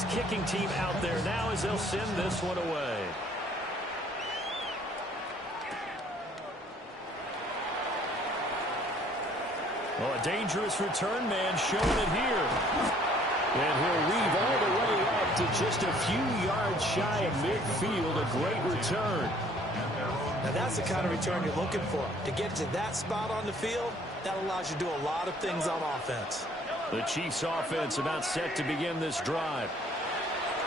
Browns kicking team out there now as they'll send this one away. Well, a dangerous return man showing it here. And he'll weave all the way up to just a few yards shy of midfield. A great return. Now that's the kind of return you're looking for. To get to that spot on the field, that allows you to do a lot of things on offense. The Chiefs offense about set to begin this drive.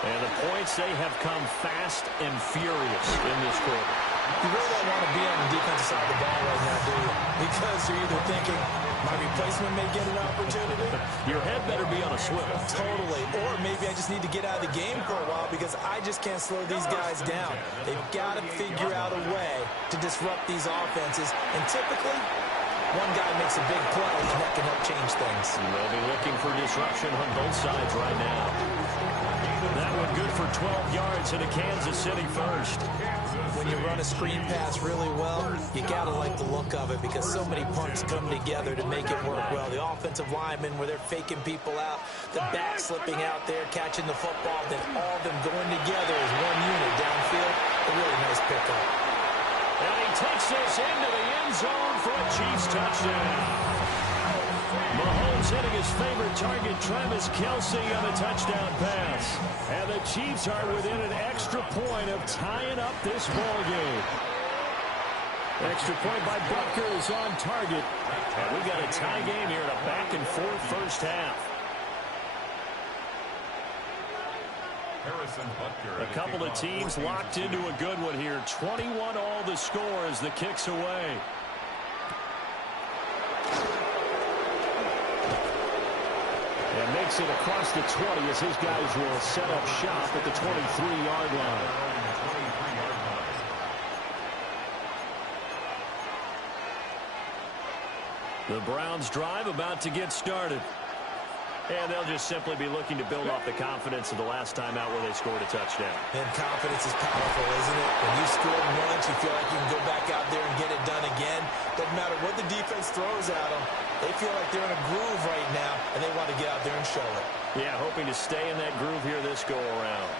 And the points, they have come fast and furious in this quarter. You really don't want to be on the defensive side of the ball right now, do you? Because you're either thinking, my replacement may get an opportunity. Your head better be on a swivel. Totally. Or maybe I just need to get out of the game for a while because I just can't slow these guys down. They've got to figure out a way to disrupt these offenses. And typically, one guy makes a big play, and that can help change things. They'll be looking for disruption on both sides right now. That one good for 12 yards into Kansas City first. When you run a screen pass really well, you got to like the look of it because so many punts come together to make it work well. The offensive linemen, where they're faking people out, the back slipping out there, catching the football, then all of them going together as one unit downfield. A really nice pickup. And he takes this into the end zone for a Chiefs touchdown. Mahomes hitting his favorite target, Travis Kelce, on a touchdown pass. And the Chiefs are within an extra point of tying up this ball game. Extra point by Butker is on target. And we got a tie game here in a back-and-forth first half. A couple of teams locked into a good one here. 21 all the score as the kick's away. And makes it across the 20 as his guys will set up shop at the 23-yard line. The Browns drive about to get started. And they'll just simply be looking to build off the confidence of the last time out where they scored a touchdown. And confidence is powerful, isn't it? When you scored once, you feel like you can go back out there and get it done again. Doesn't matter what the defense throws at them. They feel like they're in a groove right now, and they want to get out there and show it. Yeah, hoping to stay in that groove here this go-around.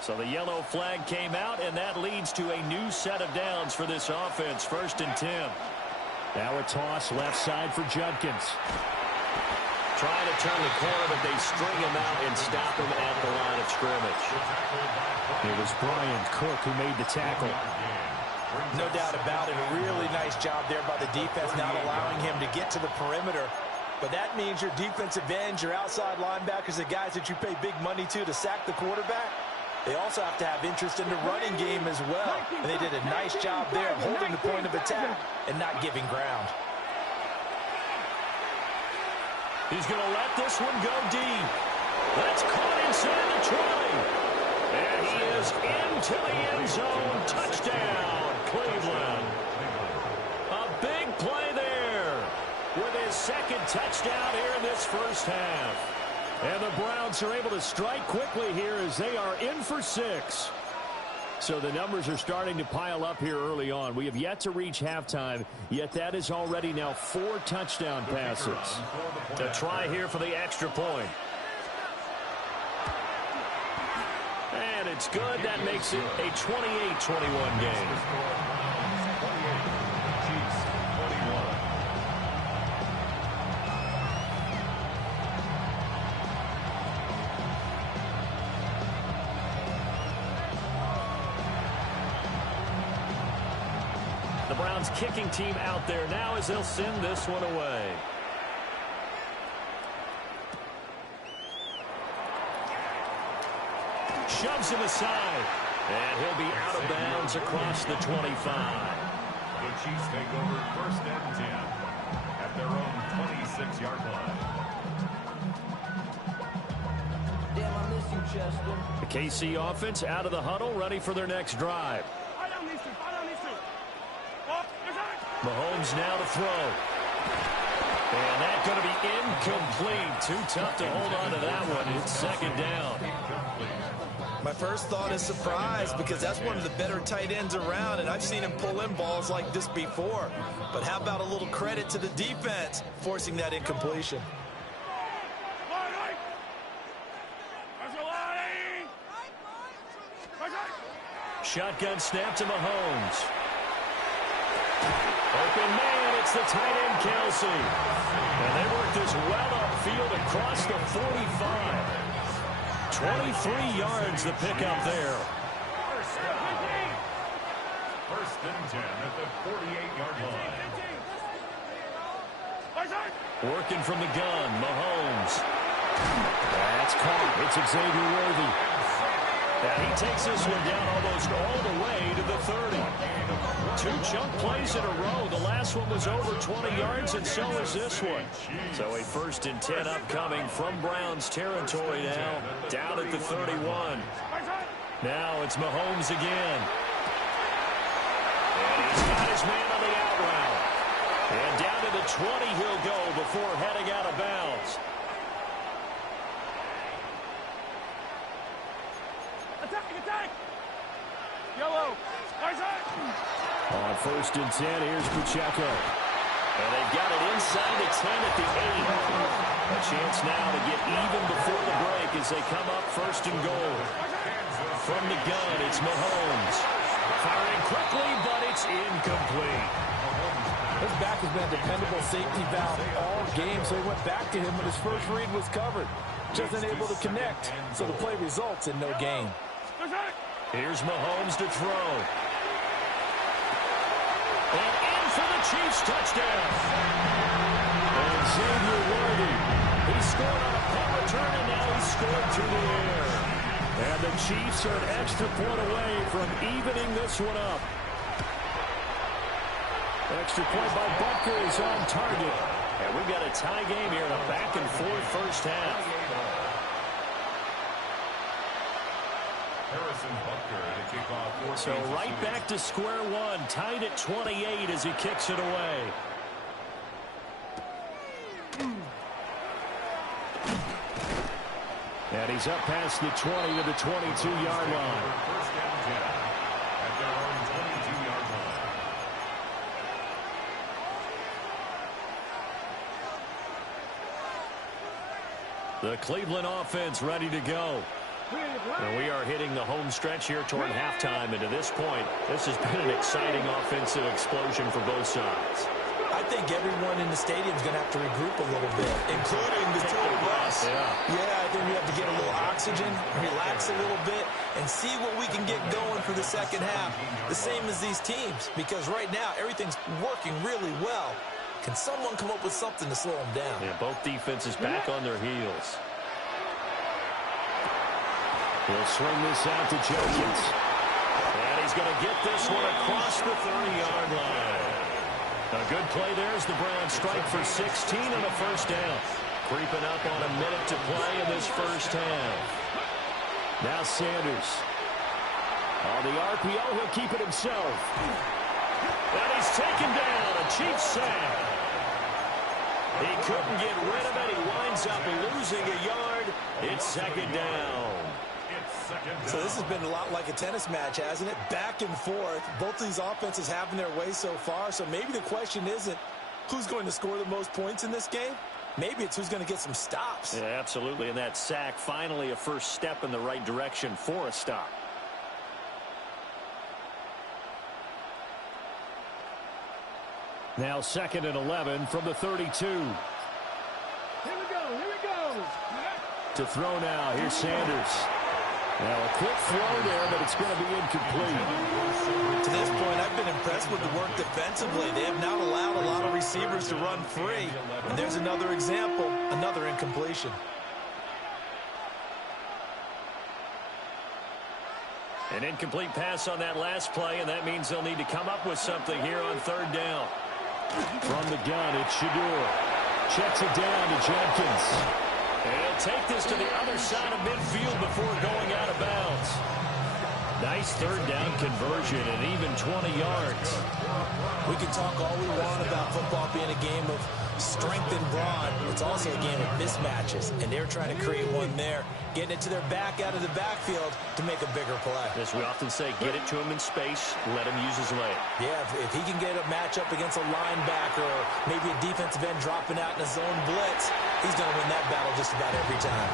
So the yellow flag came out, and that leads to a new set of downs for this offense. 1st and 10. Now a toss left side for Judkins. Trying to turn the corner, but they string him out and stop him at the line of scrimmage. It was Brian Cook who made the tackle. No doubt about it. A really nice job there by the defense, not allowing him to get to the perimeter. But that means your defensive ends, your outside linebackers, the guys that you pay big money to sack the quarterback, they also have to have interest in the running game as well. And they did a nice job there holding the point of attack and not giving ground. He's going to let this one go deep. That's caught inside the 20. And he is into the end zone. Touchdown, Cleveland. A big play there with his second touchdown here in this first half. And the Browns are able to strike quickly here as they are in for 6. So the numbers are starting to pile up here early on. We have yet to reach halftime, yet that is already now 4 touchdown passes. To try here for the extra point. And it's good. That makes it a 28-21 game. The Browns kicking team out there now as they'll send this one away. Shoves him aside. And he'll be out of bounds across the 25. The Chiefs take over 1st and 10 at their own 26-yard line. Damn, I miss you, Chester. The KC offense out of the huddle, ready for their next drive. Mahomes now to throw. And that's going to be incomplete. Too tough to hold on to that one. It's 2nd down. My first thought is surprise, because that's one of the better tight ends around, and I've seen him pull in balls like this before. But how about a little credit to the defense forcing that incompletion? Shotgun snap to Mahomes. Open man, it's the tight end, Kelsey. And they work this well upfield across the 45. 23 yards the pickup there. First and 10 at the 48-yard line. Working from the gun, Mahomes. That's caught. It's Xavier Worthy. And he takes this one down almost all the way to the 30. 2 chunk plays in a row. The last one was over 20 yards, and so is this one. So a 1st and 10 upcoming from Browns territory now, down at the 31. Now it's Mahomes again. And he's got his man on the out route. And down to the 20 he'll go before heading out of bounds. Attack! Yellow! On 1st and 10, here's Pacheco. And they've got it inside the 10 at the 8. A chance now to get even before the break as they come up 1st and goal. From the gun, it's Mahomes. Firing quickly, but it's incomplete. His back has been a dependable safety valve all game, so he went back to him when his first read was covered. Just unable to connect, so the play results in no gain. Here's Mahomes to throw. And in for the Chiefs touchdown. And Xavier Worthy, he scored on a punt return, and now he scored through the air. And the Chiefs are an extra point away from evening this one up. Extra point by Butker is on target. And we've got a tie game here in a back-and-forth first half. So right back to square one, tied at 28 as he kicks it away. And he's up past the 20 to the 22-yard line. First down 10 at their own 22-yard line. The Cleveland offense ready to go. And we are hitting the home stretch here toward halftime. And to this point, this has been an exciting offensive explosion for both sides. I think everyone in the stadium is going to have to regroup a little bit, including the two of us. Yeah, I think we have to get a little oxygen, relax a little bit, and see what we can get going for the second half. The same as these teams, because right now everything's working really well. Can someone come up with something to slow them down? Yeah, both defenses back on their heels. He'll swing this out to Jenkins. And he's going to get this one across the 30-yard line. A good play there as the Browns strike for 16 on a first down. Creeping up on a minute to play in this first half. Now Sanders. On the RPO, he'll keep it himself. And he's taken down. A Chiefs sack. He couldn't get rid of it. He winds up losing a yard. It's second down. So this has been a lot like a tennis match, hasn't it? Back and forth. Both these offenses having their way so far. So maybe the question isn't who's going to score the most points in this game. Maybe it's who's going to get some stops. Yeah, absolutely. And that sack, finally a first step in the right direction for a stop. Now 2nd and 11 from the 32. Here we go. To throw now, here's Sanders. Now a quick throw there, but it's going to be incomplete. To this point, I've been impressed with the work defensively. They have not allowed a lot of receivers to run free. And there's another example, another incompletion. An incomplete pass on that last play, and that means they'll need to come up with something here on 3rd down. From the gun, it's Shadur. Checks it down to Jenkins. And he'll take this to the other side of midfield before going out of bounds. Nice third down conversion and even 20 yards. We can talk all we want about football being a game of strength and brawn. It's also a game of mismatches, and they're trying to create one there, getting it to their back out of the backfield to make a bigger play. As we often say, get it to him in space, let him use his leg. Yeah, if he can get a matchup against a linebacker or maybe a defensive end dropping out in a zone blitz, he's going to win that battle just about every time.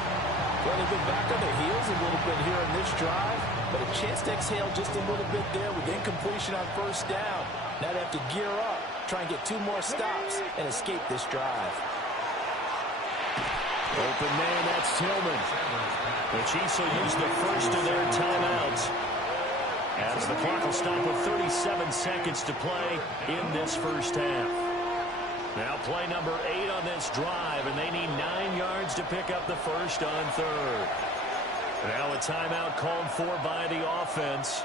Well, they've been back on their heels a little bit here in this drive, but a chance to exhale just a little bit there with incompletion on first down. Now they have to gear up, try and get 2 more stops, and escape this drive. Open man, that's Tillman. The Chiefs will use the first of their timeouts, as the clock will stop with 37 seconds to play in this first half. Now play number 8 on this drive, and they need 9 yards to pick up the first on third. Now a timeout called for by the offense.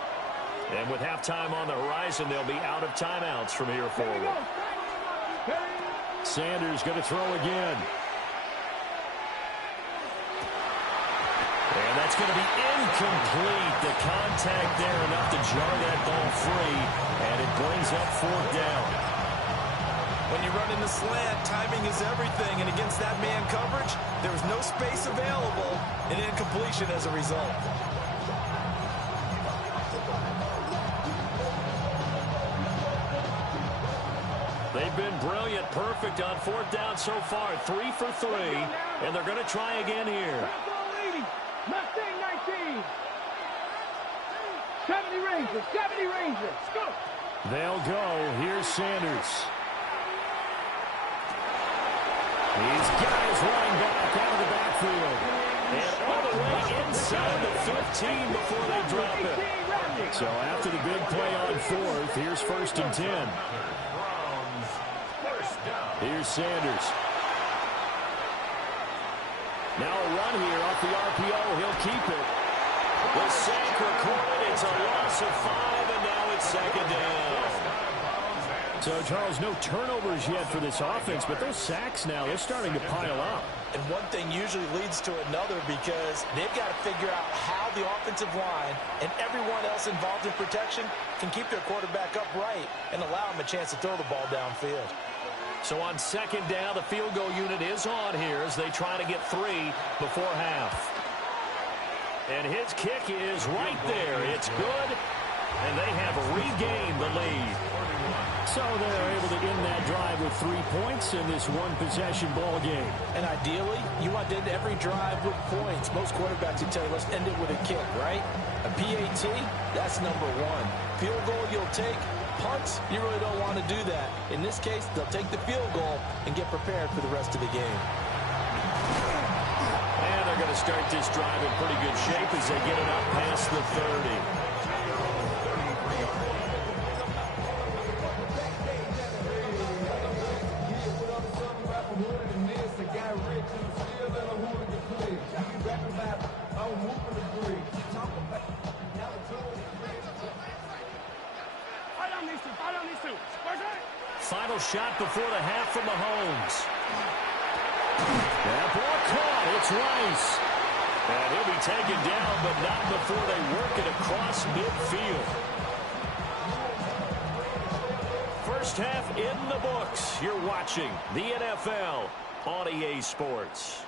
And with halftime on the horizon, they'll be out of timeouts from here forward. Sanders going to throw again. And that's going to be incomplete. The contact there enough to jar that ball free, and it brings up 4th down. When you run in the slant, timing is everything, and against that man coverage, there was no space available, and incompletion as a result. They've been brilliant, perfect on 4th down so far, 3 for 3, and they're going to try again here. Mustang 19. 70 Rangers, 70 Rangers. Go. They'll go. Here's Sanders. He's got his running back out of the backfield. And all the way inside the 15 before they drop it. So after the big play on 4th, here's 1st and 10. Here's Sanders. Now a run here off the RPO. He'll keep it. The sack recorded. It's a loss of 5, and now it's 2nd down. So, Charles, no turnovers yet for this offense, but those sacks now, they're starting to pile up. And one thing usually leads to another because they've got to figure out how the offensive line and everyone else involved in protection can keep their quarterback upright and allow him a chance to throw the ball downfield. So on 2nd down, the field goal unit is on here as they try to get 3 before half. And his kick is right there. It's good, and they have regained the lead. So they're able to end that drive with 3 points in this one-possession ball game. And ideally, you want to end every drive with points. Most quarterbacks would tell you, let's end it with a kick, right? A PAT, that's number 1. Field goal you'll take. Punts, you really don't want to do that. In this case, they'll take the field goal and get prepared for the rest of the game. And they're going to start this drive in pretty good shape as they get it up past the 30. Final shot before the half from Mahomes. That ball caught. It's Rice. And he'll be taken down, but not before they work it across midfield. First half in the books. You're watching the NFL on EA Sports.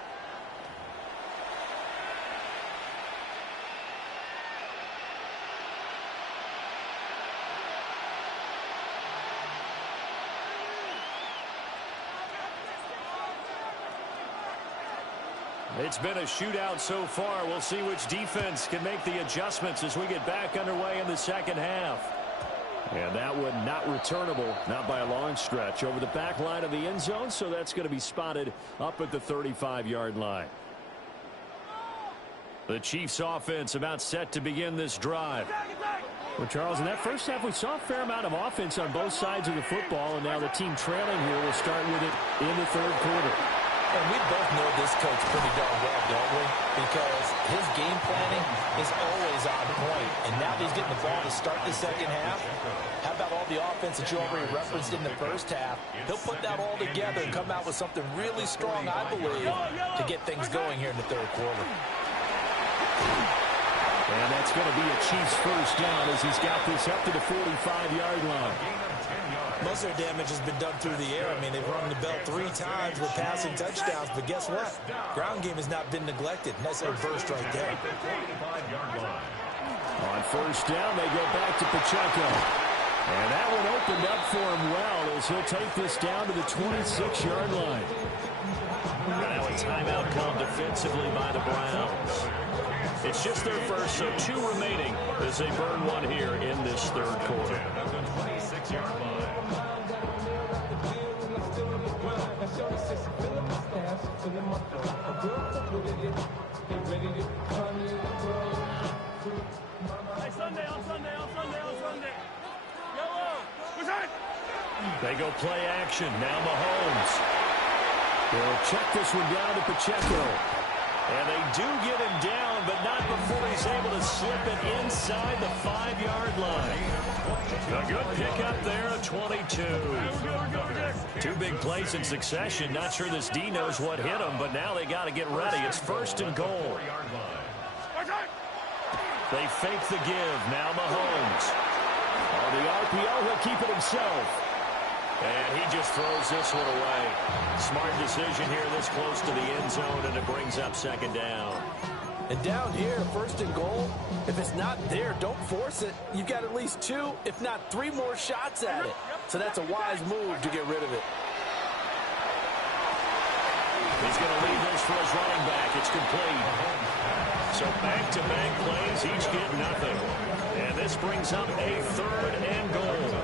It's been a shootout so far. We'll see which defense can make the adjustments as we get back underway in the second half. And that one not returnable, not by a long stretch, over the back line of the end zone, so that's going to be spotted up at the 35-yard line. The Chiefs offense about set to begin this drive. Well, Charles, in that first half, we saw a fair amount of offense on both sides of the football, and now the team trailing here will start with it in the third quarter. And we both know this coach pretty darn well, don't we? Because his game planning is always on point. And now that he's getting the ball to start the second half, how about all the offense that you already referenced in the first half? He'll put that all together and come out with something really strong, I believe, to get things going here in the third quarter. And that's going to be a Chiefs first down as he's got this up to the 45-yard line. Most of their damage has been done through the air. I mean, they've rung the bell 3 times with passing touchdowns, but guess what? Ground game has not been neglected. Nice little burst right there. On first down, they go back to Pacheco. And that one opened up for him well as he'll take this down to the 26-yard line. Now a timeout called defensively by the Browns. It's just their first, so 2 remaining as they burn one here in this third quarter. They go play action. Now Mahomes. They'll check this one down to Pacheco. And they do get him down, but not before he's able to slip it inside the 5-yard line. A good pickup there at 22. 2 big plays in succession. Not sure this D knows what hit him, but now they got to get ready. It's first and goal. They fake the give. Now Mahomes. On the RPO, he'll keep it himself. And he just throws this one away. Smart decision here this close to the end zone, and it brings up second down. And down here, first and goal, if it's not there, don't force it. You've got at least 2, if not 3 more shots at it. So that's a wise move to get rid of it. He's going to leave this for his running back. It's complete. So back-to-back plays, each get nothing. And this brings up a third and goal.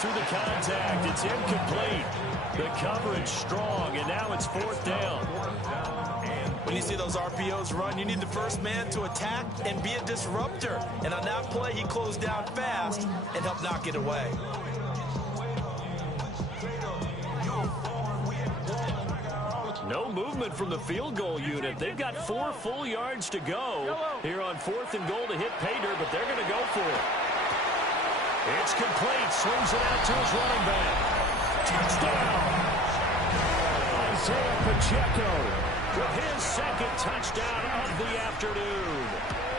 Through the contact. It's incomplete. The coverage strong, and now it's 4th down. When you see those RPOs run, you need the first man to attack and be a disruptor. And on that play, he closed down fast and helped knock it away. No movement from the field goal unit. They've got 4 full yards to go here on 4th and goal to hit Pater, but they're going to go for it. It's complete. Swings it out to his running back. Touchdown! Isaiah Pacheco with his second touchdown of the afternoon.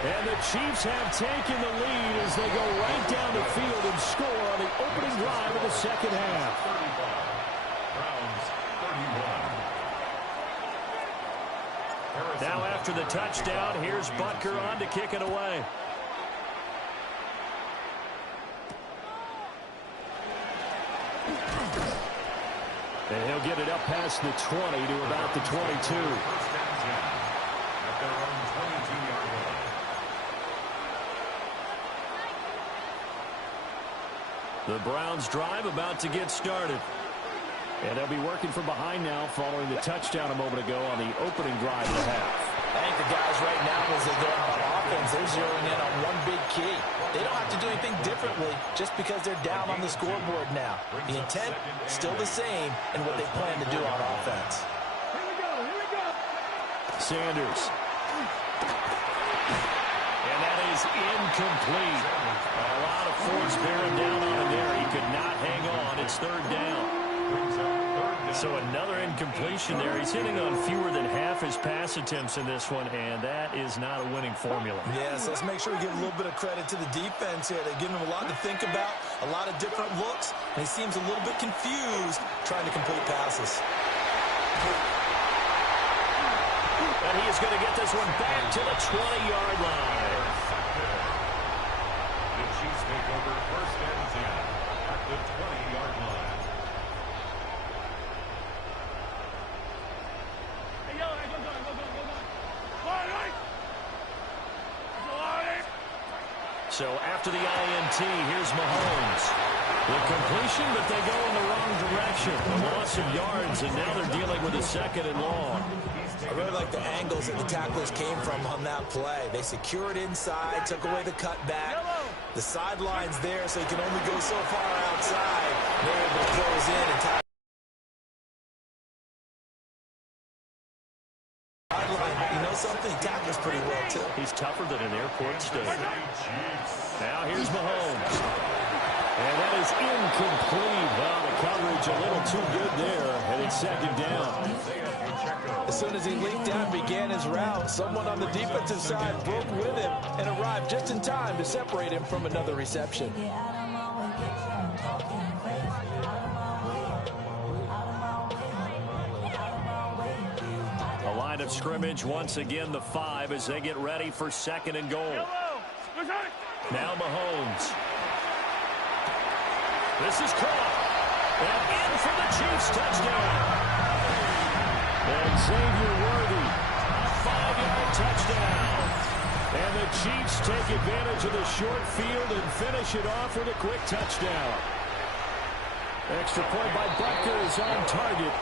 And the Chiefs have taken the lead as they go right down the field and score on the opening drive of the second half. Now after the touchdown, here's Butker on to kick it away. And he'll get it up past the 20 to about the 22. The Browns drive about to get started. And they'll be working from behind now following the touchdown a moment ago on the opening drive of the half. I think the guys right now, as they go on offense, they're zeroing in on one big key. They don't have to do anything differently just because they're down on the scoreboard now. The intent, still the same in what they plan to do on offense. Here we go. Sanders. And that is incomplete. A lot of force bearing down on him there. He could not hang on. It's 3rd down. So another incompletion there. He's hitting on fewer than half his pass attempts in this one, and that is not a winning formula. Yes, let's make sure we give a little bit of credit to the defense here. They're giving him a lot to think about, a lot of different looks, and he seems a little bit confused trying to complete passes. And he is going to get this one back to the 20-yard line. The Chiefs take over first and 10 at the 20-yard line. So after the INT, here's Mahomes. The completion, but they go in the wrong direction. A loss of yards, and now they're dealing with a 2nd and long. I really like the angles that the tacklers came from on that play. They secured inside, took away the cutback. The sideline's there, so he can only go so far outside. They're able to close in and tackle. You know something? He tackles pretty well, too. He's tougher than an airport steak. Now here's Mahomes. And that is incomplete. Well, the coverage a little too good there, and it's second down. As soon as he leaped out and began his route, someone on the defensive side broke with him and arrived just in time to separate him from another reception. A line of scrimmage, once again, the 5 as they get ready for second and goal. Now Mahomes. This is caught. And in for the Chiefs touchdown. And Xavier Worthy, a 5-yard touchdown. And the Chiefs take advantage of the short field and finish it off with a quick touchdown. Extra point by Butker is on target.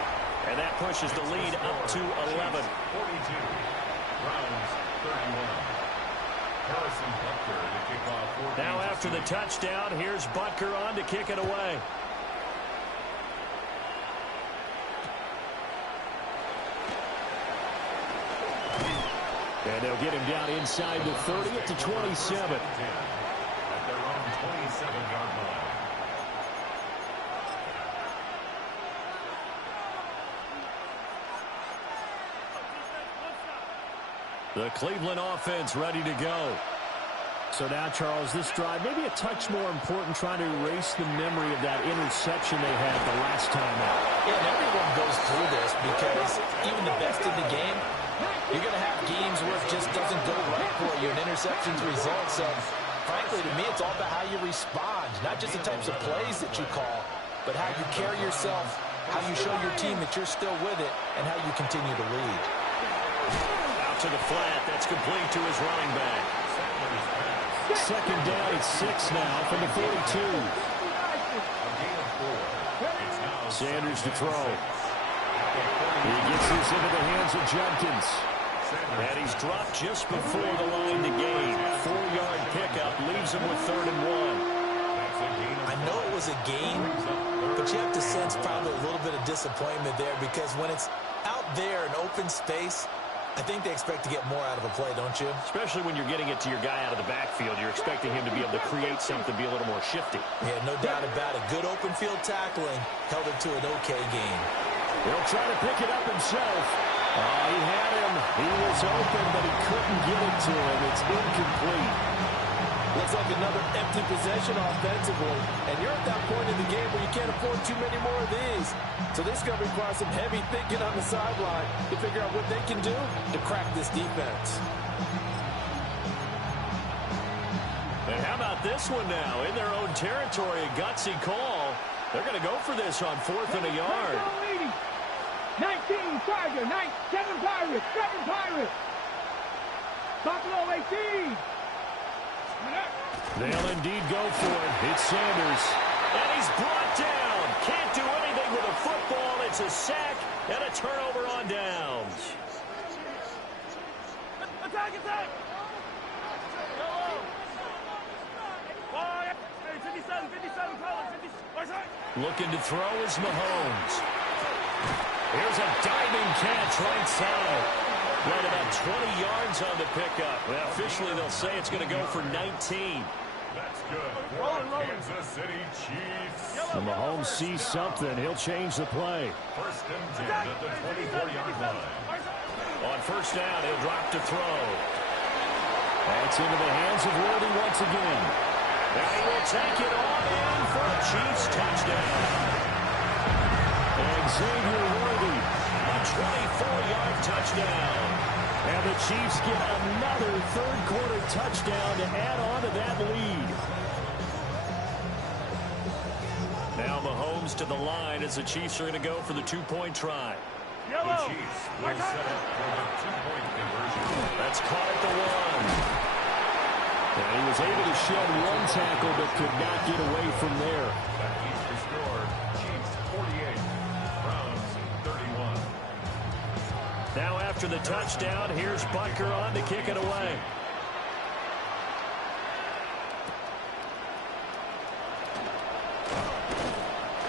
And that pushes the lead up to 11. 42. Browns 31. Harrison Butker to kick off. Now after the touchdown, here's Butker on to kick it away. And they'll get him down inside the 30 at the 27. At their own 27-yard line. The Cleveland offense ready to go. So now, Charles, this drive maybe a touch more important, trying to erase the memory of that interception they had the last time out. Yeah, and everyone goes through this because even the best in the game, you're going to have games where it just doesn't go right for you, and interceptions result. So, frankly, to me, it's all about how you respond, not just the types of plays that you call, but how you carry yourself, how you show your team that you're still with it, and how you continue to lead. Out to the flat. That's complete to his running back. Second down at 6 now from the 42. Sanders to throw. He gets this into the hands of Jenkins. And he's dropped just before the line to gain. 4-yard pickup leaves him with 3rd and 1. I know it was a gain, but you have to sense probably a little bit of disappointment there because when it's out there in open space, I think they expect to get more out of a play, don't you? Especially when you're getting it to your guy out of the backfield. You're expecting him to be able to create something, be a little more shifty. Yeah, no doubt about it. Good open field tackling held it to an okay game. He'll try to pick it up himself. He had him. He was open, but he couldn't get it to him. It's incomplete. Looks like another empty possession offensively. And you're at that point in the game where you can't afford too many more of these. So this is going to require some heavy thinking on the sideline to figure out what they can do to crack this defense. And how about this one now? In their own territory, a gutsy call. They're going to go for this on 4th and a yard. 19 Tiger, 7 Pirates, 7 Pirates. Buffalo 18. They'll indeed go for it. It's Sanders. And he's brought down. Can't do anything with a football. It's a sack and a turnover on downs. Attack, attack. Oh, 57, Looking to throw is Mahomes. Here's a diving catch right side. Right about 20 yards on the pickup. Well, officially, they'll say it's going to go for 19. That's good for Kansas City Chiefs. And Mahomes sees something. He'll change the play. 1st and 10 at the 24-yard line. On 1st down, he'll drop to throw. That's into the hands of Worthy once again. Now he will take it all in for a Chiefs touchdown. And Xavier Worthy, a 24-yard touchdown. And the Chiefs get another 3rd quarter touchdown to add on to that lead. Now Mahomes to the line as the Chiefs are going to go for the 2-point try. The Chiefs will set up for the 2-point conversion. That's caught at the 1. And he was able to shed 1 tackle but could not get away from there. That keeps the score. Chiefs 48, Browns 31. Now after the touchdown, here's Butker on to kick it away.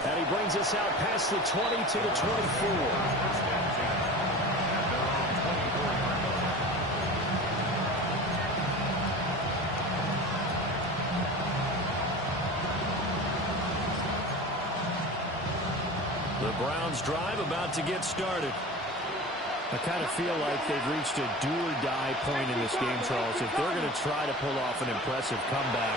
And he brings us out past the 20 to the 24. The Browns drive about to get started. I kind of feel like they've reached a do-or-die point in this game, Charles. If they're going to try to pull off an impressive comeback,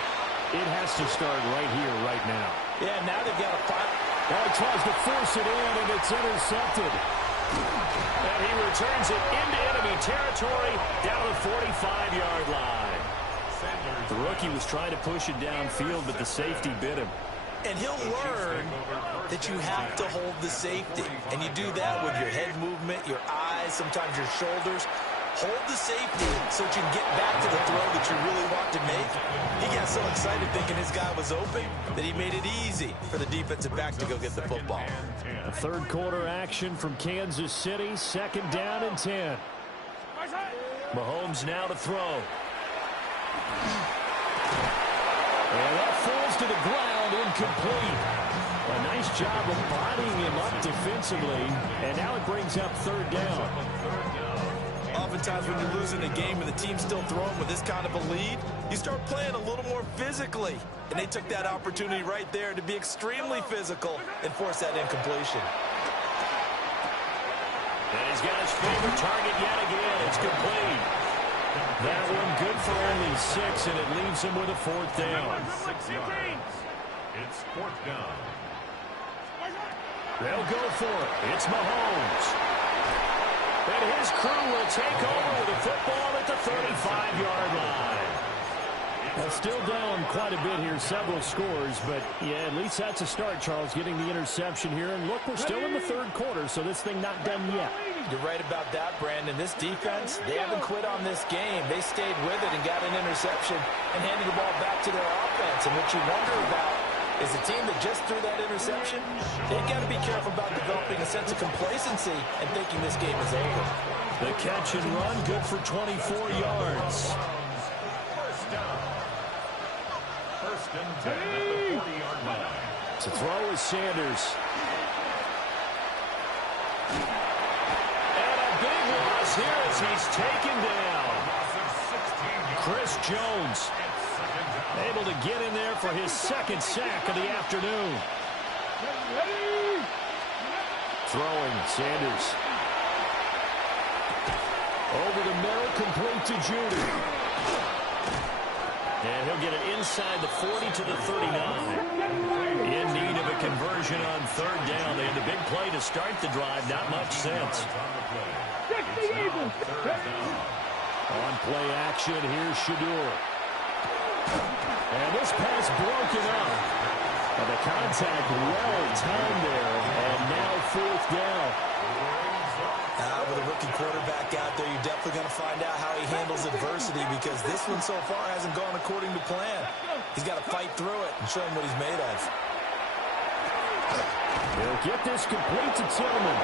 it has to start right here, right now. Yeah, now they've got a fight. Oh, he tries to force it in, and it's intercepted. And he returns it into enemy territory down the 45-yard line. The rookie was trying to push it downfield, but the safety bit him. And he'll learn that you have to hold the safety. And you do that with your head movement, your eyes, sometimes your shoulders. Hold the safety so that you can get back to the throw that you really want to make. He got so excited thinking his guy was open that he made it easy for the defensive back to go get the football. A third quarter action from Kansas City. Second down and 10. Mahomes now to throw. And that falls to the ground, incomplete. A nice job of bodying him up defensively. And now it brings up third down. Oftentimes when you're losing a game and the team's still throwing with this kind of a lead, you start playing a little more physically. And they took that opportunity right there to be extremely physical and force that incompletion. And he's got his favorite target yet again. It's complete. That one good for only 6, and it leaves him with a fourth down. 6 yards. It's fourth down. They'll go for it. It's Mahomes. And his crew will take over with a football at the 35-yard line. Well, still down quite a bit here, several scores, but yeah, at least that's a start, Charles, getting the interception here. And look, we're still in the third quarter, so this thing not done yet. You're right about that, Brandon. This defense, they haven't quit on this game. They stayed with it and got an interception and handed the ball back to their offense. And what you wonder about is a team that just threw that interception, they've got to be careful about developing a sense of complacency and thinking this game is over. The catch and run, good for 24 yards. First and 10 at the 40-yard line. To throw is Sanders. And a big loss here as he's taken down. Chris Jones able to get in there for his second sack of the afternoon. Throwing, Sanders. Over the middle, complete to Judy. And he'll get it inside the 40 to the 39. In need of a conversion on third down. They had a big play to start the drive. Not much sense. On play action, here's Shadur. And this pass broken up. And the contact well timed there. And now fourth down. With a rookie quarterback out there, you're definitely going to find out how he handles adversity because this one so far hasn't gone according to plan. He's got to fight through it and show him what he's made of. They'll get this complete to Tillman.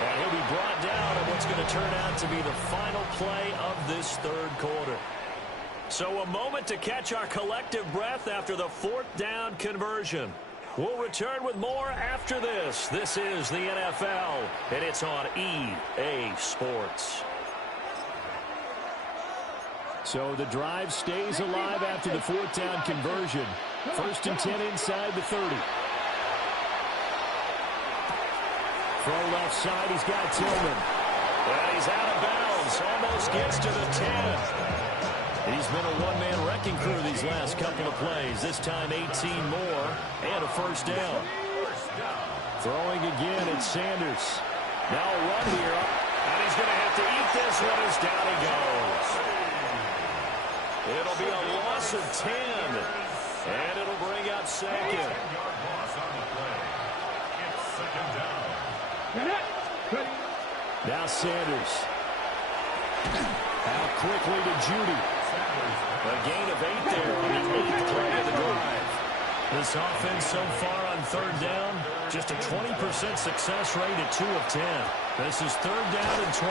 And he'll be brought down on what's going to turn out to be the final play of this third quarter. So a moment to catch our collective breath after the fourth down conversion. We'll return with more after this. This is the NFL, and it's on EA Sports. So the drive stays alive after the fourth down conversion. First and 10 inside the 30. Throw left side, he's got Tillman. Well, he's out of bounds, almost gets to the 10. He's been a one-man wrecking crew these last couple of plays. This time 18 more and a first down. Throwing again, it's Sanders. Now a run here. And he's going to have to eat this one as down he goes. It'll be a loss of 10. And it'll bring up second. Now Sanders. Out quickly to Judy. A gain of 8 there on the 8th play of the drive. This offense so far on third down, just a 20% success rate at 2 of 10. This is third down and 12.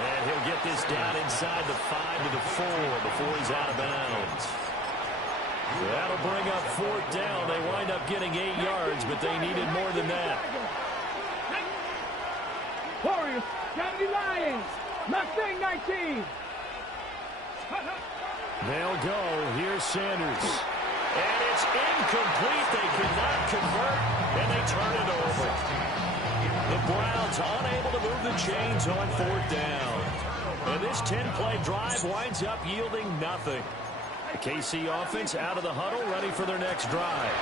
And he'll get this down inside the 5 to the 4 before he's out of bounds. That'll bring up fourth down. They wind up getting 8 yards, but they needed more than that. Warriors, County Lions, Mustang 19. They'll go. Here's Sanders. And it's It's incomplete. They cannot convert, and they turn it over. The Browns unable to move the chains on 4th down. And this 10-play drive winds up yielding nothing. The KC offense out of the huddle, ready for their next drive.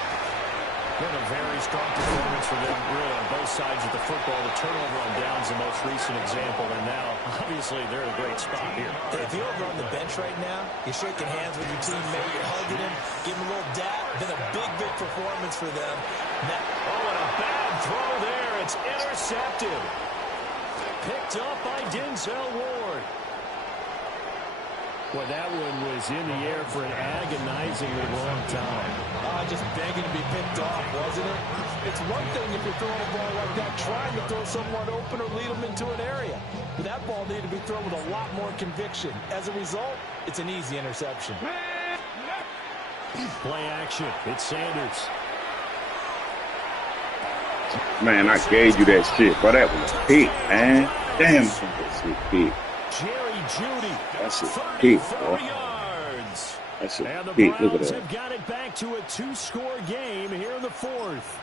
Been a very strong performance for them, really, on both sides of the football. The turnover on downs the most recent example, and now, obviously, they're in a great spot here. If you're over on the bench right now, you're shaking hands with your teammate, you're hugging him, giving him a little dap. Been a big performance for them. Now, and a bad throw there. It's intercepted. Picked up by Denzel Ward. Well, that one was in the air for an agonizingly long time. Just begging to be picked off, wasn't it? It's one thing if you're throwing a ball like that, trying to throw someone open or lead them into an area. But that ball needed to be thrown with a lot more conviction. As a result, it's an easy interception. Play action. It's Sanders. Man, I gave you that shit, but that was a pick, man. Damn, that shit pick. Jerry Jeudy. That's a pick, bro. Yards. That's And a the pick. Look at Browns that. have got it back to a 2-score game here in the 4th.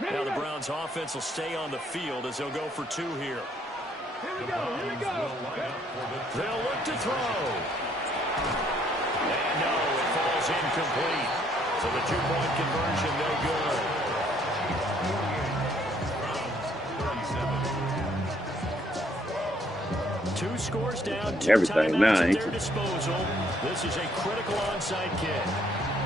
Now the Browns offense will stay on the field as they'll go for 2 here. Here we go. They'll look to throw. And no, it falls incomplete. So the 2-point conversion no good. Two scores down, 2 Everything timeouts now, at ain't their it? disposal. This is a critical onside kick.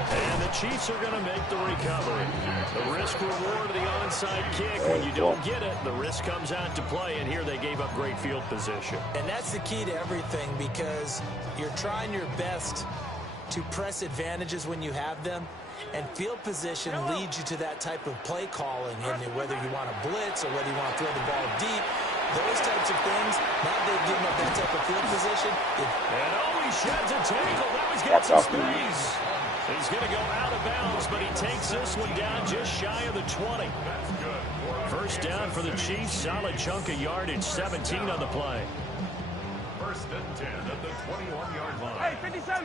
And the Chiefs are going to make the recovery. The risk reward of the onside kick, when you don't get it, the risk comes out to play, and here they gave up great field position. and that's the key to everything, because you're trying your best to press advantages when you have them, and field position leads you to that type of play calling, and whether you want to blitz or whether you want to throw the ball deep, those types of things. Now they've given up that type of field position. And he sheds a tackle. That was got some space. He's going to go out of bounds, but he takes this one down just shy of the 20. First down for the Chiefs. Solid chunk of yardage. 17 on the play. 1st and 10 at the 21-yard line. Hey, 57.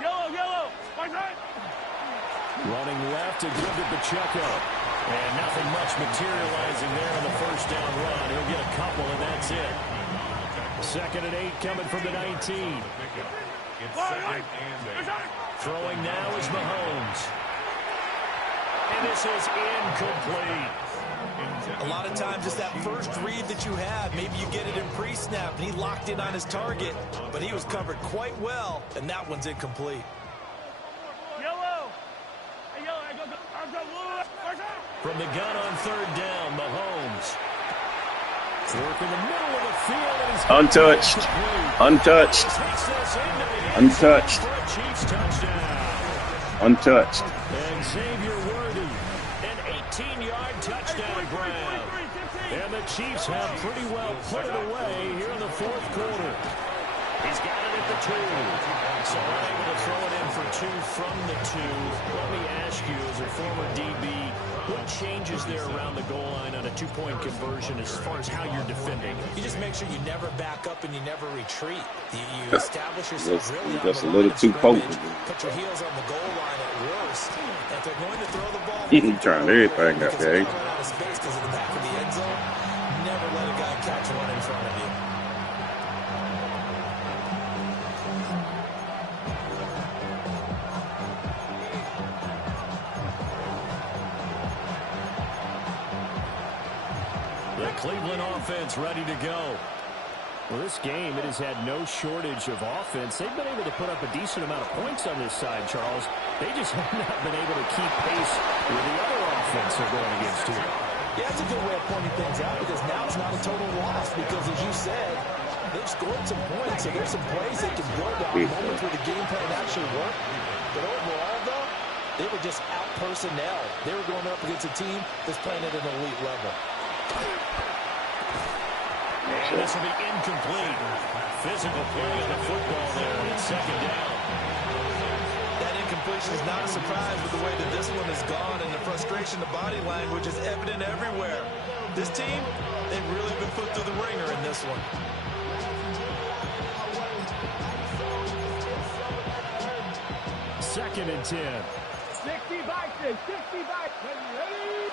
Yellow. Right side. Running left to give to Pacheco. And nothing much materializing there on the first down run. He'll get a couple, and that's it. 2nd and 8 coming from the 19. It's 2nd and 8. Throwing now is Mahomes. And this is incomplete. A lot of times it's that first read that you have. Maybe you get it in pre-snap, and he locked in on his target, but he was covered quite well, and that one's incomplete. Yellow. Hey, yellow. I go. From the gun on 3rd down, Mahomes. Work in the middle of the field. And he's Untouched. Untouched. Untouched. For a Chiefs touchdown. Untouched. And Xavier Worthy, an 18-yard touchdown grab. And the Chiefs have pretty well put it away here in the 4th quarter. He's got it at the 2. So unable to throw it in for 2 from the 2. Let me ask you, as a former DB, what changes there around the goal line on a 2-point conversion as far as how you're defending? You just make sure you never back up and you never retreat. You establish yourself really on That's the a line little of too scrimmage, potent. put your heels on the goal line at worst. And if they're going to throw the ball, He trying everything up there. run out of space because of the back of the end zone, never let a guy catch one in front of you. The Cleveland offense ready to go. Well, this game, it has had no shortage of offense. They've been able to put up a decent amount of points on this side, Charles. They just have not been able to keep pace with the other offense they're going against here. Yeah, that's a good way of pointing things out, because now it's not a total loss, because as you said, they've scored some points, so there's some plays they can build on, moments where the game plan actually worked. But overall, though, they were just out personnel. They were going up against a team that's playing at an elite level. And this will be incomplete. Physical play on the football there. It's 2nd down. That incompletion is not a surprise with the way that this one has gone, and the frustration, the body language is evident everywhere. This team, they've really been put through the ringer in this one. Second and 10. 60 boxes, 60 boxes. Ready?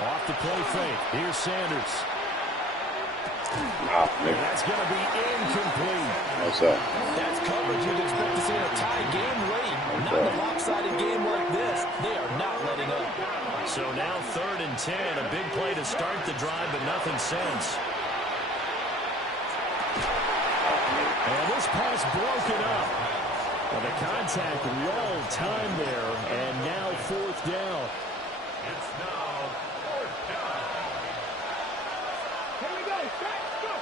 Off the play fake. Here's Sanders. Nah, And that's going to be incomplete. what's up? That's coverage you'd expect to see in a tie game late. Not in a lopsided game like this. They are not letting up. So now 3rd and 10. A big play to start the drive, but nothing since. And this pass broken up. Well, the contact rolled time there, and now 4th down. It's now 4th down. Here we go. Start, go.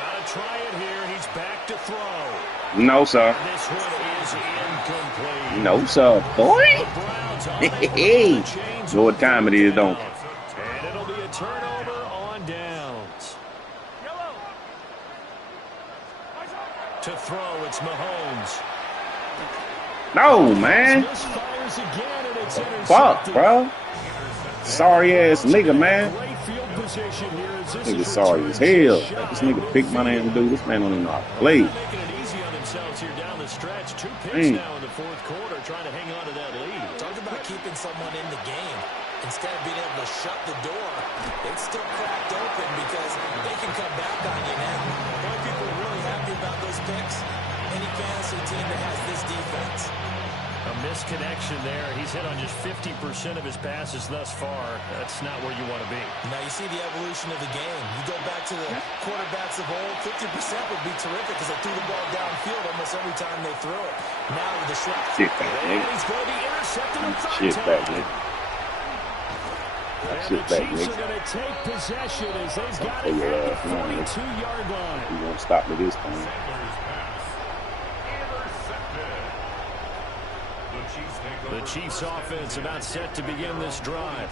Gotta try it here. He's back to throw. No, sir. This one is incomplete. No, sir, boy. The Browns unable to Hey, move the chains know what on time it is, don't you? And it'll be a turnover on downs. To throw, it's Mahomes. No, man. Misfires again, and it's Fuck, intercepted. bro. Sorry ass nigga, man. Great field position here as this Nigga is sorry return as to hell. the This shot. nigga picked my damn dude. This man don't even know how to play. Not making it easy on themselves here down the stretch. 2 picks now in the 4th quarter, trying to hang on to that lead. Talk about keeping someone in the game. Instead of being able to shut the door, it's still cracked open because they can come back on you now. Boy, people are really happy about those picks. Any fantasy team that has this defense. A misconnection there. He's hit on just 50% of his passes thus far. That's not where you want to be. Now you see the evolution of the game. You go back to the quarterbacks of old, 50% would be terrific because they threw the ball downfield almost every time they threw it. Now with the short. Shit back, And nigga. he's going to be intercepted a third Shit back, time. nigga. And Shit the back, Chiefs nigga. are going to take possession as they've got Play it your at ass the now, nigga. 42-yard line. You won't stop me this time. Sanders' pass. Intercepted. The Chiefs take over The Chiefs offense about set to begin this drive.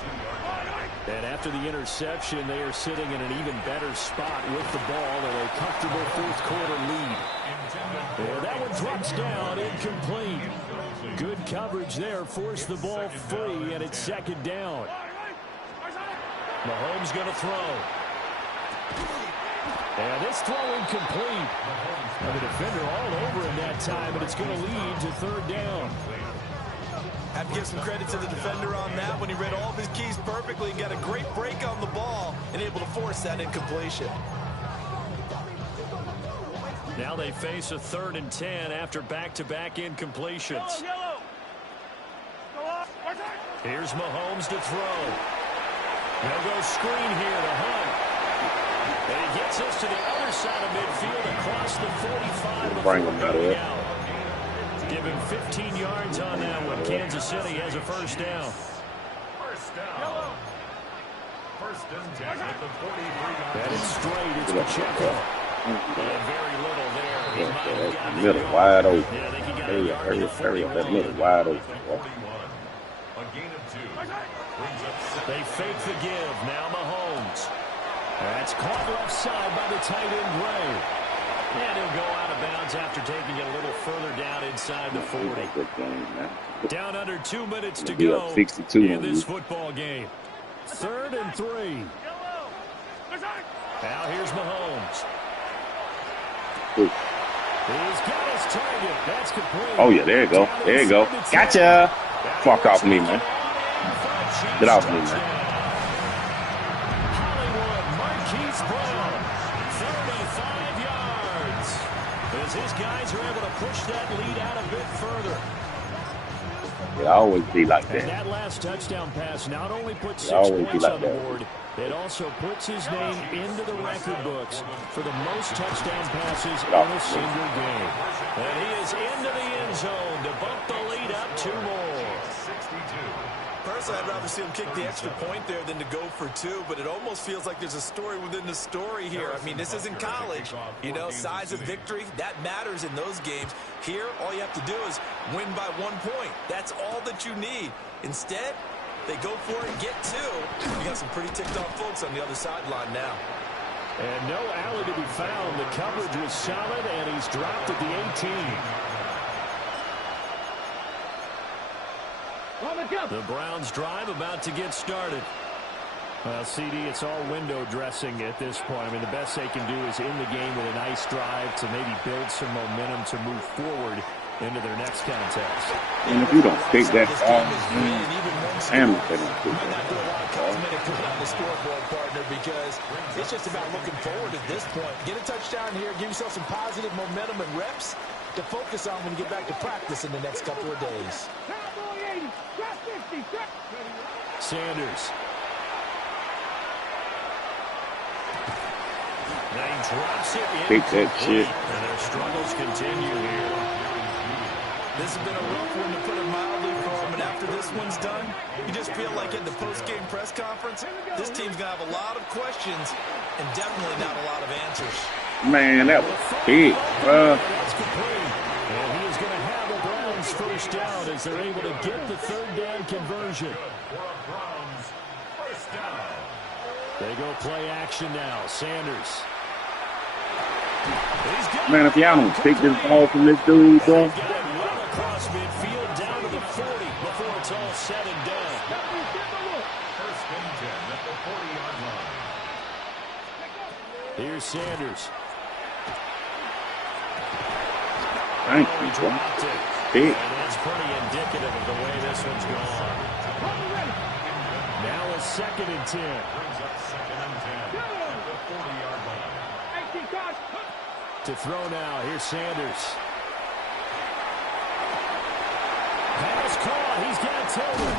And after the interception, they are sitting in an even better spot with the ball in a comfortable 4th quarter lead. And that one drops down, incomplete. Good coverage there, forced the ball free, and it's 2nd down. Mahomes going to throw. And this throw incomplete. And the defender all over him that time, and it's going to lead to 3rd down. Have to give some credit to the defender on that when he read all of his keys perfectly and got a great break on the ball and able to force that incompletion. Now they face a 3rd and 10 after back-to-back incompletions. Here's Mahomes to throw. They'll go screen here to Hunt. And he gets us to the other side of midfield across the 45 Bring before him out of going it. out. Give him 15 yards on that one. Kansas City has a 1st down. first down. 1st and 10 at the 43-yard And it's straight. It's Pacheco. And very little there. He might have That's gotten the the middle yard. wide open. Yeah, I think he got a Hurry up, yard hurry to up, hurry up. That 41. middle wide open. 41. A gain of 2. Brings up 7. They fake the give. Now Mahomes. That's caught left side by the tight end Gray. And he'll go out of bounds after taking it a little further down inside the 40. Good game, man. Down under 2 minutes to Be go up 62 in on this you. football game. 3rd and 3. Now here's Mahomes. Ooh. He's got his target. That's complete. Oh, yeah, there you go. There you go. Gotcha. Fuck off me, man. Get off me, man. Hollywood, Marquise Brown, 35 yards. As his guys are able to push that lead out a bit further. It always be like And that. that last touchdown pass not only puts It 6 always be points like on the that. board, it also puts his name into the record books for the most touchdown passes in a single game. And he is into the end zone to bump the lead up 2 more. 62. Personally, I'd rather see him kick the extra point there than to go for 2, but it almost feels like there's a story within the story here. I mean, this isn't college. You know, size of victory, that matters in those games. Here, all you have to do is win by 1 point. That's all that you need. Instead, they go for it, get 2. You got some pretty ticked off folks on the other sideline now. And no alley to be found. The coverage was solid, and he's dropped at the 18. On the jump. The Browns drive about to get started. Well, CD, it's all window dressing at this point. I mean, the best they can do is in the game with a nice drive to maybe build some momentum to move forward into their next contest. And if you don't pick that ball, damn it, they don't pick Might not do a lot of that ball. cosmetic good on the scoreboard, partner, because it's just about looking forward at this point. Get a touchdown here, give yourself some positive momentum and reps to focus on when you get back to practice in the next couple of days. Sanders. Now he drops it in. Pick that shit. And their struggles continue here. This has been a rough one, to put it mildly, for him. And after this one's done, you just feel like in the post-game press conference, this team's going to have a lot of questions and definitely not a lot of answers. Man, that was big, bro. That's complete. And he is going to have the Browns first down as they're able to get the third down conversion. They go play action now. Sanders. Man, if y'all don't pick this ball from this dude, bro. Across midfield down to the 40 before it's all said and done. First and 10 at the 40-yard line. Here's Sanders. Thank you, bro. Big. And that's pretty indicative of the way this one's gone. Now a 2nd and 10. Brings up 2nd and 10 at the 40-yard line. To throw now. Here's Sanders. Pass caught. He's got Tillman.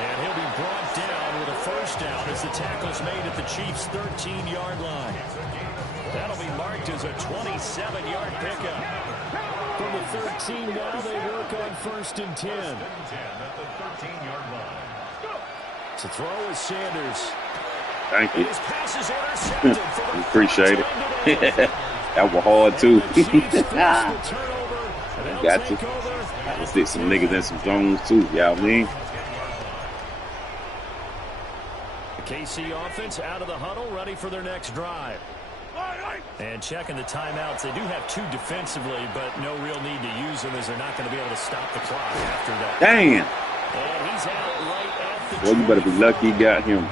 And he'll be brought down with a first down as the tackle's made at the Chiefs' 13-yard line. That'll be marked as a 27-yard pickup. From the 13 now, they work on 1st and 10. 10 at the 13-yard line. To throw is Sanders. Thank you. His pass is intercepted for the Appreciate it. That was hard, too. Got you. I was hit some niggas in some zones, too. You know what I mean? The KC offense out of the huddle, ready for their next drive. And checking the timeouts. They do have 2 defensively, but no real need to use them as they're not going to be able to stop the clock after that. Damn. And he's out right at the Well, you better be lucky you got him.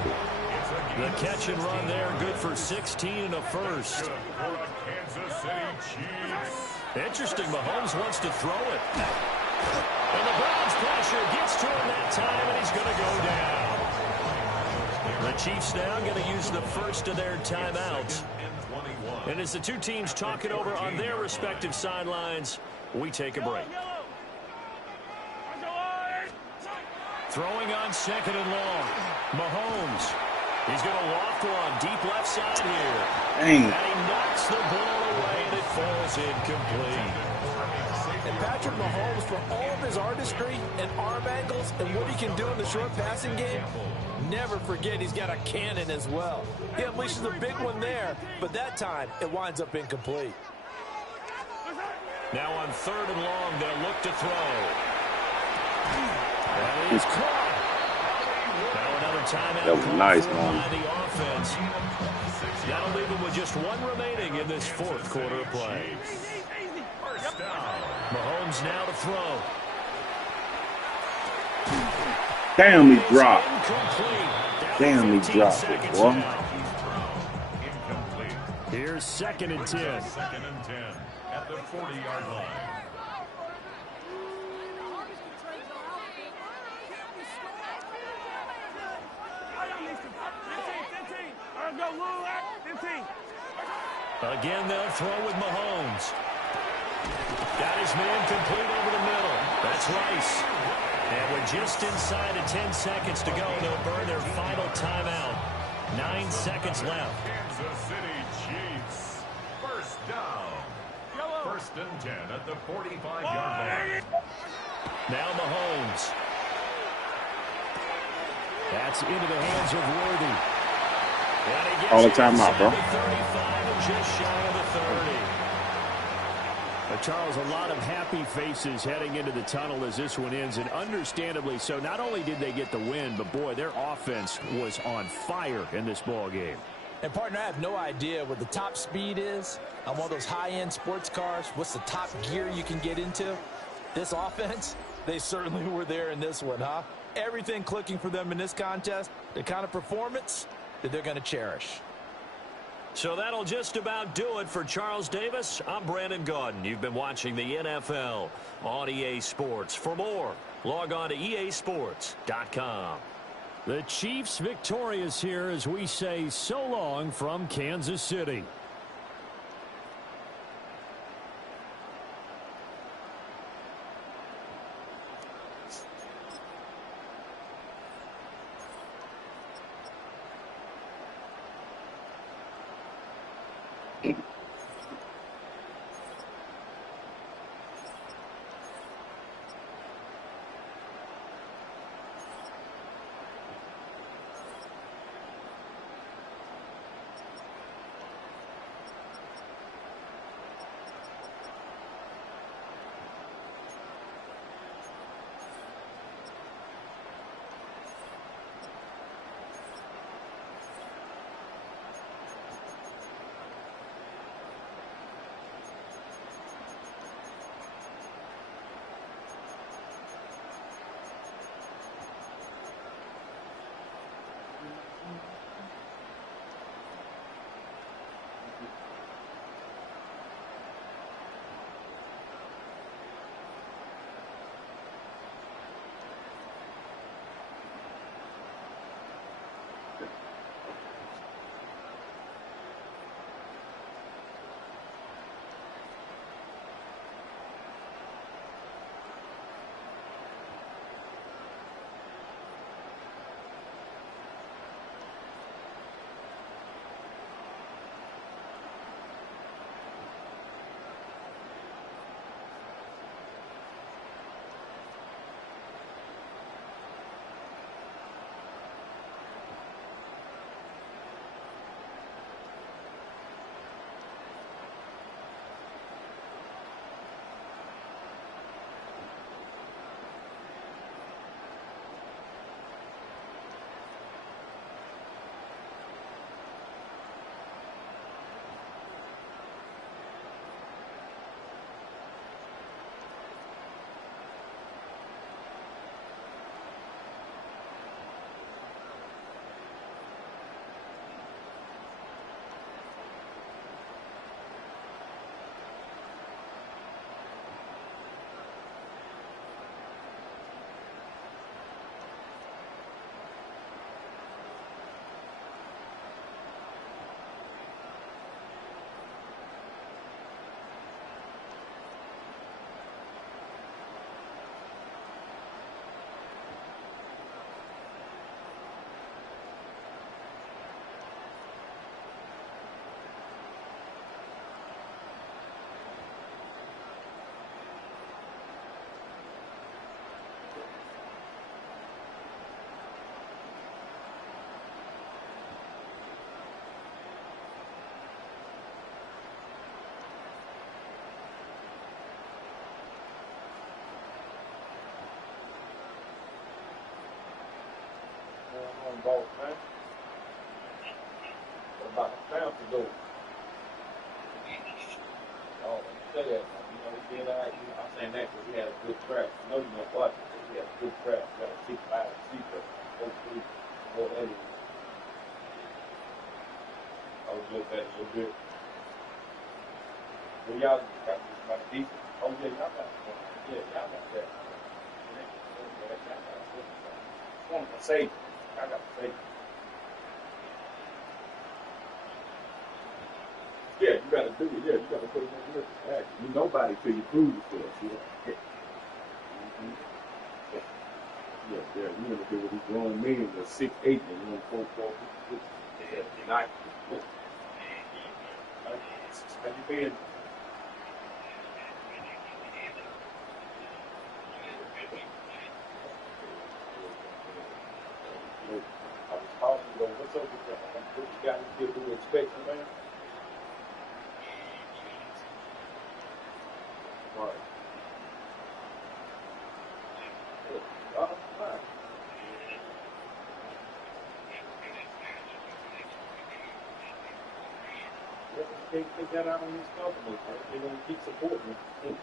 The catch and run there, good for 16 and a first. Good for the Kansas City Chiefs. Interesting, Mahomes wants to throw it. And the Browns pressure gets to him that time, and he's going to go down. The Chiefs now going to use the first of their timeouts. And as the two teams talk it over on their respective sidelines, we take a break. Throwing on 2nd and long. Mahomes. He's going to loft one deep left side here. Dang. And he knocks the ball away, and it falls incomplete. And Patrick Mahomes, for all of his artistry and arm angles and what he can do in the short passing game, never forget he's got a cannon as well. He unleashes a big one there, but that time it winds up incomplete. Now on 3rd and long, they'll look to throw. And he's caught. Now another timeout. That was nice, man. The offense. That'll leave them with just 1 remaining in this 4th quarter of play. First down. Mahomes now to throw. Damn, he dropped. Incomplete. Damn, he dropped it, boy. Incomplete. Here's 2nd and 10. 2nd and 10 at the 40-yard line. Again, they'll throw with Mahomes. Got his man complete over the middle. That's Rice. And we're just inside of 10 seconds to go. They'll burn their final timeout. 9 seconds left. Kansas City Chiefs. First down. 1st and 10 at the 45-yard line. Now Mahomes. That's into the hands of Worthy. And he gets All the time out, bro. 35 and just shy of the 30. Charles, a lot of happy faces heading into the tunnel as this one ends, and understandably so. Not only did they get the win, but boy, their offense was on fire in this ball game. And partner, I have no idea what the top speed is on one of those high-end sports cars. What's the top gear you can get into? This offense, they certainly were there in this one, huh? Everything clicking for them in this contest, the kind of performance that they're going to cherish. So that'll just about do it for Charles Davis. I'm Brandon Gaudin. You've been watching the NFL on EA Sports. For more, log on to easports.com. The Chiefs victorious here as we say so long from Kansas City. Boss, man. What about the family though? Oh, say that. You know, we did all right. I'm saying that because we had a good trap. I know you know what? We had a good trap. We got a 6-5 receiver. 4-3. 4-8. I was just that a little bit. Well, y'all got somebody decent. Oh, yeah, y'all got one. Yeah, y'all got that. I want to say, I got to say. Yeah, you got to do it. Yeah, you got to put it in the list. You nobody till you prove it to us. You know? Mm-hmm. Yeah, yeah. You want to do what these grown men with 6'8" and 1'4", 4'4". Yeah, not. How you been? I was talking to you. What's up with that? What you got to give to expect, man? Right. Fine. Yeah, you can't take that out on these companies, man. They're going to keep supporting you.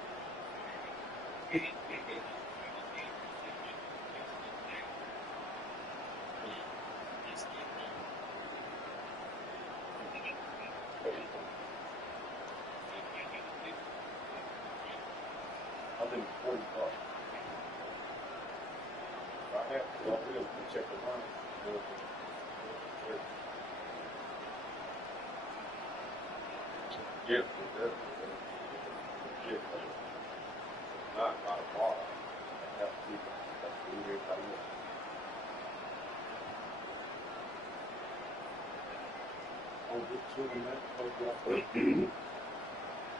have to go there and check them out. Yeah, not a bar. I have to do everybody else. I'm just chilling, man.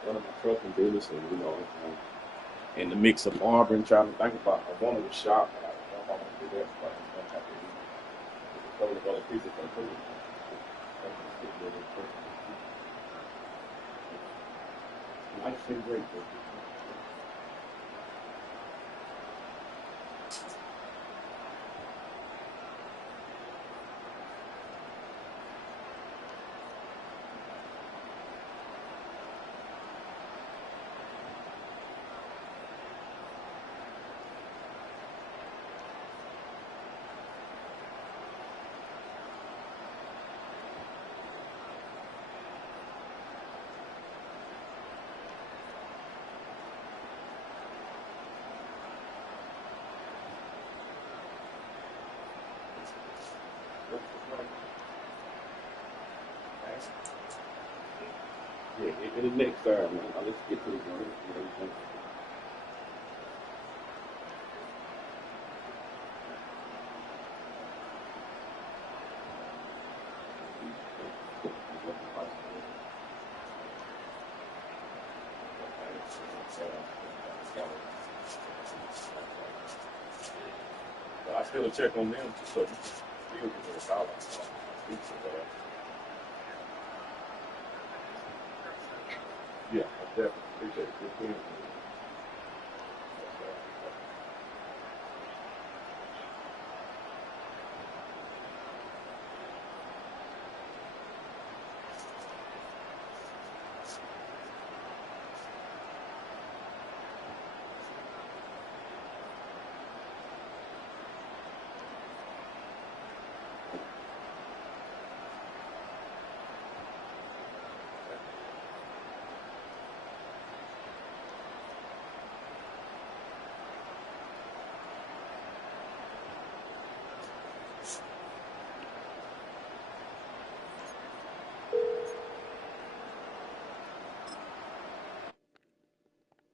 One of my trucking business, and you know, in the mix of Auburn, trying to think about. I wanted to shop, but I don't know if I want to do that. But I'm gonna have to do it. Told other people can do it. Life's been great, though. Yeah, in the next time, man. Now let's get to the game and everything. But I still check on them just so you can still get a solid. Yeah, I definitely appreciate it.